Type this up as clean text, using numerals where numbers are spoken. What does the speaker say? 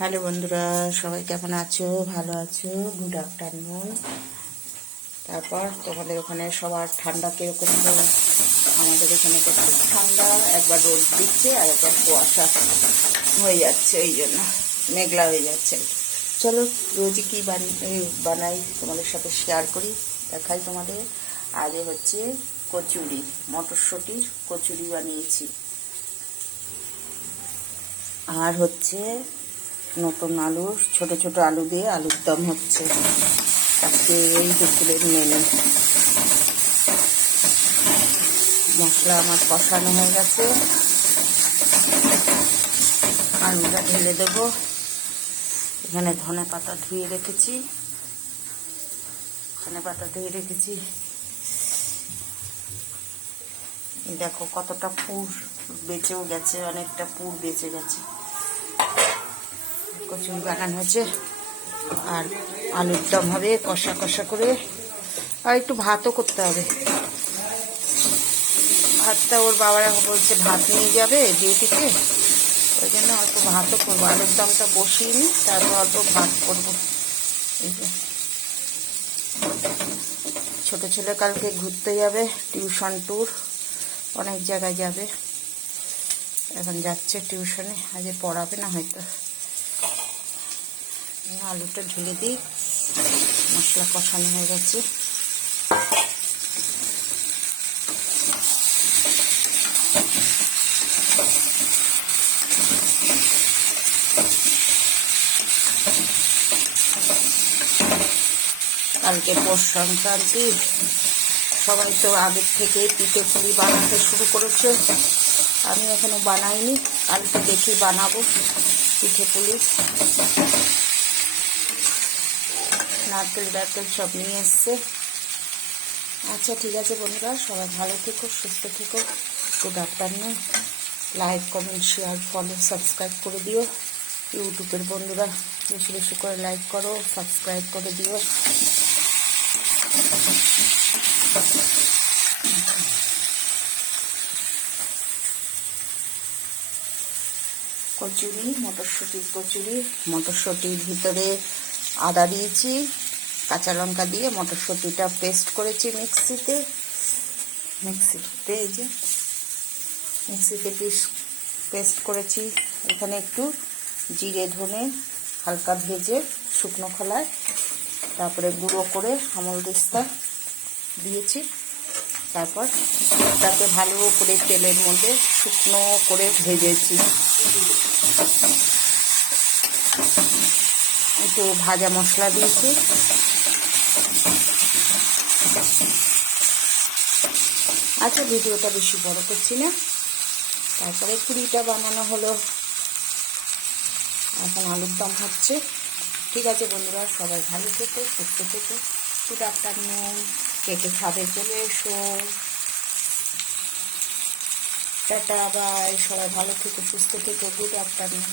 Hello বন্ধুরা, সবাই কেমন আছো? ভালো আছো? Good afternoon. তারপর তোমাদের ওখানে সবার ঠান্ডা কিরকম হলো? আমাদের এখানে তো খুব ঠান্ডা, একবার রোদ দিচ্ছে আর একবার কুয়াশা হয়ে যাচ্ছে, এই জন্য মেঘলা হয়ে যাচ্ছে। চলো রোজই কী বানাই তোমাদের সাথে শেয়ার করি, দেখাই তোমাদের। আজ হচ্ছে কচুরি, মটরশুঁটির কচুরি বানিয়েছি। আর হচ্ছে নতুন আলুর ছোট ছোট আলু দিয়ে আলুর দম হচ্ছে আজকে এই দুপুরের মেনু। মশলা আমার কষানো হয়ে গেছে, আলুটা ঢেলে দেবো। এখানে ধনে পাতা ধুয়ে রেখেছি, দেখো কতটা পুর বেঁচেও গেছে, অনেকটা পুর বেঁচে গেছে। কচুরি বানানো হয়েছে আর আলুর দম হবে কষা কষা করে। আর একটু ভাতও করতে হবে। ভাতটা ওর বাবারা বলছে ভাত নিয়ে যাবে ডিউটিতে, ওই জন্য অল্প ভাতও করবো। আলুর দমটা বসিয়ে নিই, তারপর অল্প ভাত করবো। এই যে ছোটো ছেলে কালকে ঘুরতে যাবে, টিউশন ট্যুর, অনেক জায়গায় যাবে। এখন যাচ্ছে টিউশনে, আজ পড়াবে না হয়তো। আলুটা ঢেলে দিই, মশলা কষানো হয়ে গেছে। কালকে পৌষ সংক্রান্তি, সবাই তো আগের থেকে পিঠে পুলি বানাতে শুরু করেছে। আমি এখনো বানাইনি, কালকে দেখি বানাবো পিঠে পুলি। নারকেল টারকেল সব নিয়ে এসছে। আচ্ছা ঠিক আছে বন্ধুরা, সবাই ভালো থেকো, সুস্থ থেকো। Good afternoon. Like, comment, share, follow, subscribe করে দিও। ইউটিউবের বন্ধুরা বেশি বেশি করে লাইক করো, সাবস্ক্রাইব করে দিও। কচুরি, মটরশুঁটির কচুরি। মটরশুঁটির ভিতরে আদা দিয়েছি, কাঁচা লঙ্কা দিয়ে মটরশুঁটিটা পেস্ট করেছি মিক্সিতে। এই যে মিক্সিতে পেস্ট করেছি। এখানে একটু জিরে ধনে হালকা ভেজে শুকনো খোলায়, তারপরে গুঁড়ো করে আমল দিস্তা দিয়েছি। তারপর তাকে ভালো করে তেলের মধ্যে শুকনো করে ভেজেছি। একটু ভাজা মশলা দিয়েছি। আচ্ছা ভিডিওটা বেশি বড় করছি না। তারপরে পুরিটা বানানো হলো, এখন আলুর দম হচ্ছে। ঠিক আছে বন্ধুরা, সবাই ভালো থেকো, সুস্থ থেকো। Good afternoon. কে কে খাবে চলে এসো। টাটা বাই, সবাই ভালো থেকো, সুস্থ থেকো। Good afternoon.